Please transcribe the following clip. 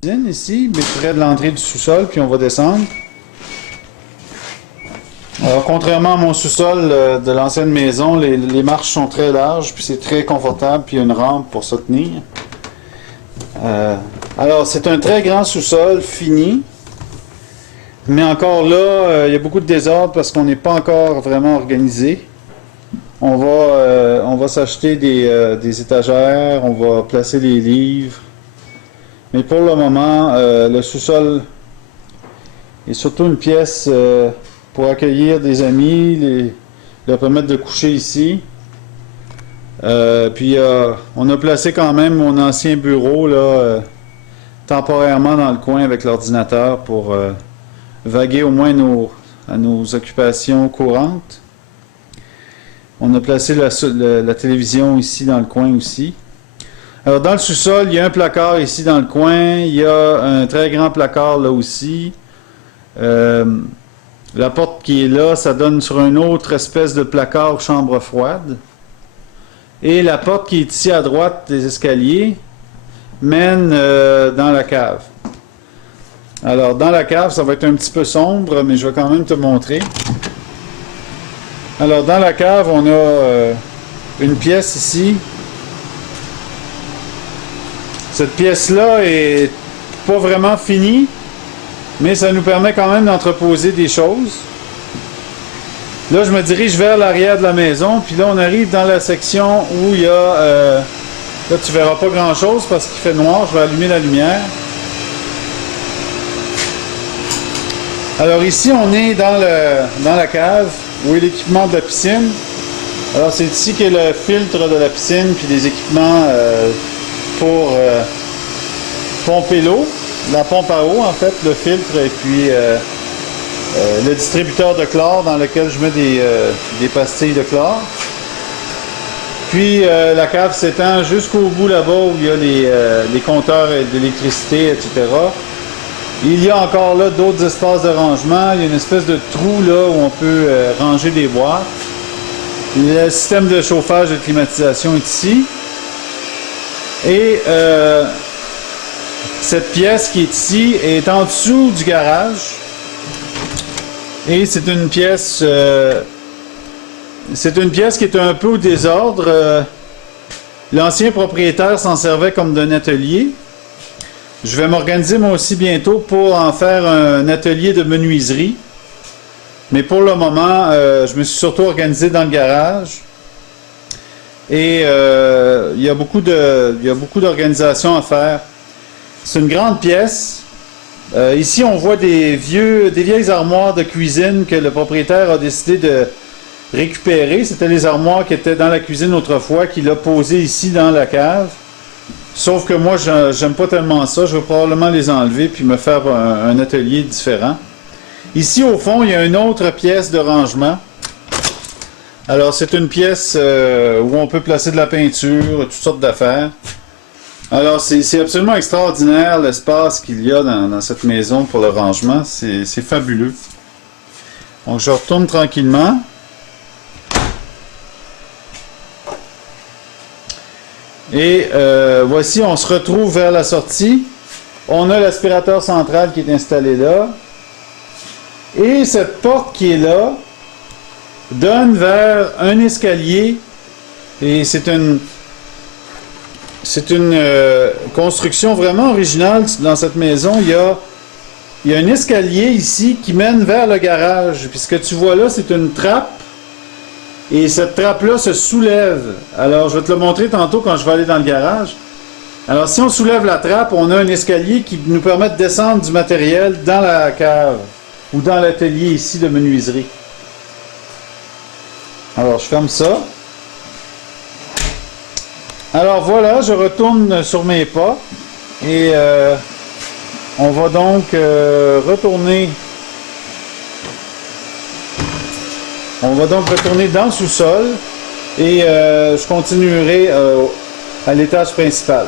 cuisine ici, mais près de l'entrée du sous-sol, puis on va descendre. Alors, contrairement à mon sous-sol de l'ancienne maison, les marches sont très larges, puis c'est très confortable, puis il y a une rampe pour se tenir. Alors, c'est un très grand sous-sol fini, mais encore là, il y a beaucoup de désordre parce qu'on n'est pas encore vraiment organisé. On va s'acheter des étagères, on va placer les livres. Mais pour le moment, le sous-sol est surtout une pièce pour accueillir des amis, leur permettre de coucher ici. Puis on a placé quand même mon ancien bureau là, temporairement dans le coin avec l'ordinateur pour vaguer au moins à nos occupations courantes. On a placé la télévision ici dans le coin aussi. Alors dans le sous-sol, il y a un placard ici dans le coin. Il y a un très grand placard là aussi. La porte qui est là, ça donne sur une autre espèce de placard chambre froide. Et la porte qui est ici à droite des escaliers mène dans la cave. Alors dans la cave, ça va être un petit peu sombre, mais je vais quand même te montrer. Alors dans la cave, on a une pièce ici. Cette pièce-là est pas vraiment finie, mais ça nous permet quand même d'entreposer des choses. Là, je me dirige vers l'arrière de la maison, puis là, on arrive dans la section où il y a... là, tu verras pas grand-chose parce qu'il fait noir. Je vais allumer la lumière. Alors ici, on est dans la cave, où est l'équipement de la piscine. Alors, c'est ici qu'est le filtre de la piscine, puis des équipements pour pomper l'eau. La pompe à eau, en fait, le filtre, et puis le distributeur de chlore dans lequel je mets des pastilles de chlore. Puis la cave s'étend jusqu'au bout là-bas où il y a les compteurs d'électricité, etc. Il y a encore là d'autres espaces de rangement. Il y a une espèce de trou là où on peut ranger des boîtes. Le système de chauffage et de climatisation est ici. Et cette pièce qui est ici est en dessous du garage. Et c'est une pièce qui est un peu au désordre. L'ancien propriétaire s'en servait comme d'un atelier. Je vais m'organiser moi aussi bientôt pour en faire un atelier de menuiserie. Mais pour le moment, je me suis surtout organisé dans le garage. Et il y a beaucoup d'organisation à faire. C'est une grande pièce. Ici, on voit des vieilles armoires de cuisine que le propriétaire a décidé de récupérer. C'était les armoires qui étaient dans la cuisine autrefois, qu'il a posées ici dans la cave. Sauf que moi, j'aime pas tellement ça. Je vais probablement les enlever puis me faire un atelier différent. Ici, au fond, il y a une autre pièce de rangement. Alors, c'est une pièce où on peut placer de la peinture, toutes sortes d'affaires. Alors, c'est absolument extraordinaire l'espace qu'il y a dans cette maison pour le rangement. C'est fabuleux. Donc, je retourne tranquillement. Et voici, on se retrouve vers la sortie. On a l'aspirateur central qui est installé là. Et cette porte qui est là donne vers un escalier. Et c'est une construction vraiment originale dans cette maison. Il y a un escalier ici qui mène vers le garage. Puis ce que tu vois là, c'est une trappe. Et cette trappe-là se soulève. Alors, je vais te le montrer tantôt quand je vais aller dans le garage. Alors, si on soulève la trappe, on a un escalier qui nous permet de descendre du matériel dans la cave ou dans l'atelier ici de menuiserie. Alors, je ferme ça. Alors, voilà, je retourne sur mes pas. Et on va donc retourner... On va donc retourner dans le sous-sol et je continuerai à l'étage principal.